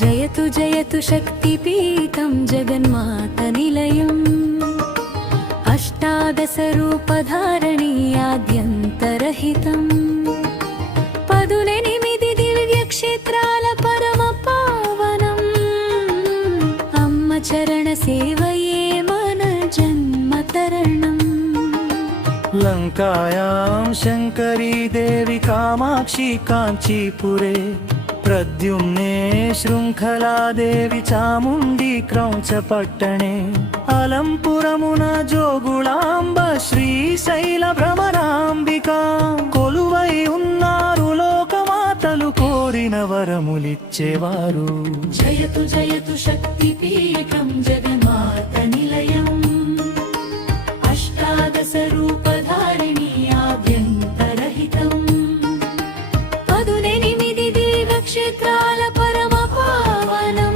జయతు జయతు శక్తిపీఠం జగన్మాతనిలయం అష్టాదశరూపధారణీయాద్యంతరహితం పదునెనిమిది దివ్యక్షేత్రాల పరమ పావనం అమ్మ చరణ సేవయే మన జన్మతరణం లంకాయాం శంకరీ దేవి కామాక్షి కాంచీపురే प्रद्युम्ने शृङ्खलादेवी चामुण्डी क्रौञ्चपट्टणे अलंपुरमुन जोगुलांब श्रीशैलभ्रमरांबिका कोलुवै उन्नारु लोकमातलु कोरिन वरमुलिच्चेवारु जयतु जयतु शक्तिपीठं जगन्मातनिलयम् अष्टादशरूपधारिणी आद्यन्तरहितम् క్షేత్రాల పరమ పావనం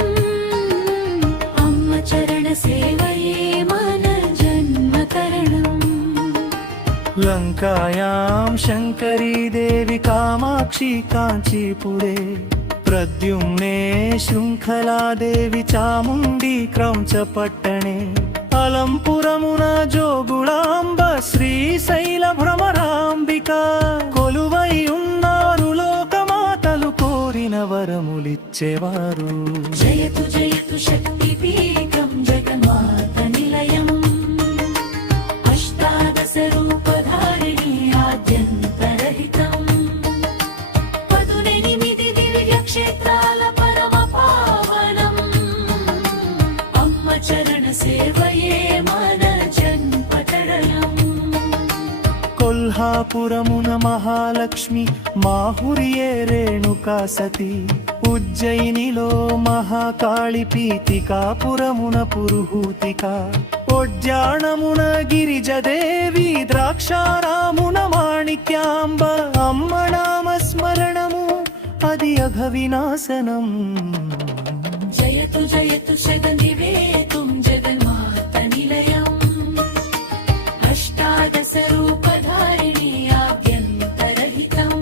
అమ్మ చరణ సేవయే మన జన్మతరణం లంకాయాం శంకరీ దేవి కామాక్షి కాంచీపురే ప్రద్యుమ్నే శృంఖలాదేవి చాముండి క్రౌంచపట్టణే అలంపురమున జోగుళాంబ శ్రీశైల భ్రమరాంబికా కొలువై ఉన్నారు లోకమాతలు కోరిన వరములిచ్చేవారు జయతు జయతు శక్తిపీఠం జగన్మాతనిలయం అష్టాదశరూపధారిణీ ఆద్యంతరహితం పదునెనిమిది దివ్యక్షేత్రాల పరమ పావనం అమ్మ చరణ సేవయే మన జన్మతరణం కొల్హాపురమున మహాలక్ష్మి మాహురియే రేణుకా సతి ఉజ్జయినిలో మహాకాళి పీతికాపురమున పురుహూతిక ఒడ్యాణమున గిరిజదేవి ద్రాక్షారామున మాణిక్యాంబ అమ్మ నామ స్మరణము అది అఘవినాశనం జయతు జయతు శగనివేతుం జగన్మాతనిలయం అష్టాదశరూపధారిణీ ఆద్యంతరహితం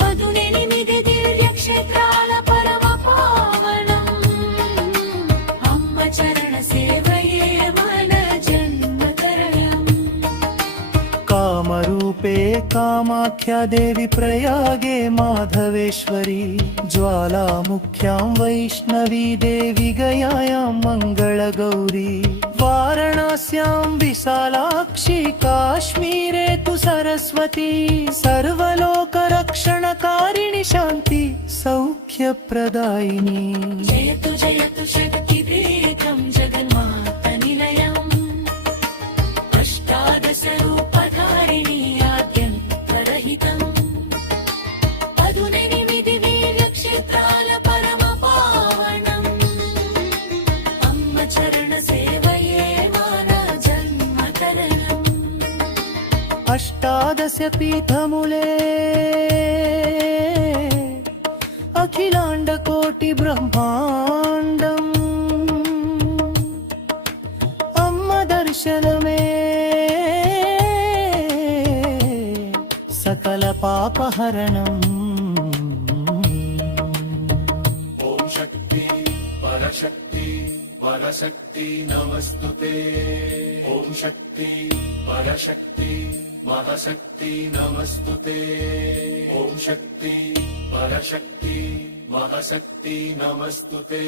పదునెనిమిది దివ్యక్షేత్రాల పరమ పావనం అమ్మ చరణ సేవయే మన జన్మతరణం కామరూపే కామాఖ్యాదేవి ప్రయాగే మాధవేశ్వరి ज्वालामुख्यां वैष्णवी देवी गयायां मङ्गलगौरी वाराणस्यां विशालाक्षी काश्मीरे तु सरस्वती सर्वलोकरक्षणकारिणि शान्ति सौख्यप्रदायिनी जयतु जयतु शक्तिपीठं जगन्मातनिलयम् अष्टादशरूपधारिणी आद्यन्तरहितम् పదునెనిమిది దివ్యక్షేత్రాల పరమ పావనం అమ్మ చరణ సేవయే మన జన్మతరణం అష్టాదశ పీఠములే అఖిలాండ కోటి బ్రహ్మాండం అమ్మ దర్శనమే సకల పాపహరణం ఓం శక్తి పరశక్తి వరశక్తి నమస్తుతే ఓం శక్తి పరశక్తి మహాశక్తి నమస్తుతే ఓం శక్తి పరశక్తి మహాశక్తి నమస్తుతే